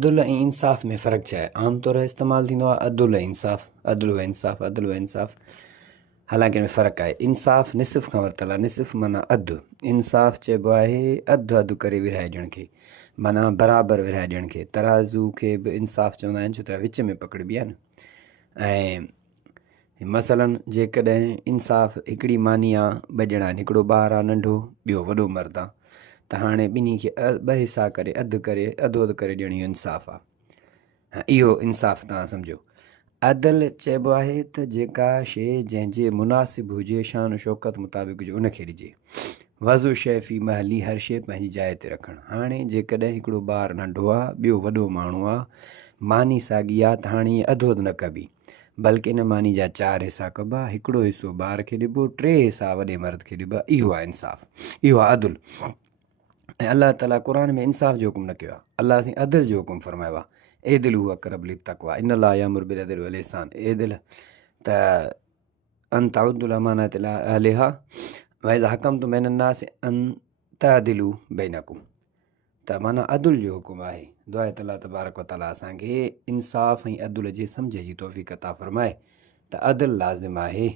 अदुल ऐं इंसाफ़ में फ़र्क़ु छा आहे? आम तौर इस्तेमालु थींदो आहे अदुल ऐं इंसाफ़, अदुल व इंसाफ़, अदुल व इंसाफ़। हालांकि हिन में फ़र्क़ु आहे। इंसाफ़ निसिफ़ खां वरितल आहे, निसिफ़ माना अधु। इंसाफ़ चइबो आहे अधु अधु करे विरिहाइजण खे, माना बराबरि विरिहाइजण खे। तराज़ू खे बि इंसाफ़ चवंदा आहिनि छो त विच में पकड़िबी आहे न। ऐं मसलन जेकॾहिं इंसाफ़ हिकिड़ी मानी आहे, ॿ ॼणा आहिनि, हिकिड़ो ॿारु आहे नंढो, ॿियो वॾो मर्द आहे, त हाणे ॿिन्ही खे ॿ हिसा करे अधु अधु करे ॾियण इहो इंसाफ़ आहे। इहो इंसाफ़ तव्हां सम्झो। अदल चइबो आहे त जेका शइ जंहिंजे मुनासिबु हुजे, शान शौक़त मुताबिक़ हुजे, उनखे ॾिजे। वज़ु शइ फ़ी महली, हर शइ पंहिंजी जाइ ते रखणु। हाणे जेकॾहिं हिकिड़ो ॿारु नंढो आहे, ॿियो वॾो माण्हू आहे, मानी साॻी आहे, त हाणे ईअं अधु अधु न कबी, बल्कि इन मानी जा 4 हिसा कबा, हिकिड़ो हिसो ॿार खे ॾिबो, 3 हिसा वॾे मर्द खे ॾिबा। इहो आहे इंसाफ़, इहो आहे अदुल। ऐं अलाह ताला क़ुर में इंसाफ़ जो हुकुम न कयो आहे, अलाह साईं अदल जो हुकुम फरमायो आहे। एदिल हुआ अक़रबु लित्तक़वा, इन अल्लाह यअमुरु बिल अदलि वल इहसान। एदिल त अन तअुद्दुल अमानाति इला अहलिहा व इज़ा हकमतुम बैन अन्नास अन तअदिलू बैनकुम। त माना अदुल जो हुकुम आहे। दुआ आहे त अल्लाह तबारक व तआला असांखे इंसाफ़ ऐं अदुल जे सम्झ जी तौफ़ीक़ अता फ़रमाए त अदल लाज़िम आहे।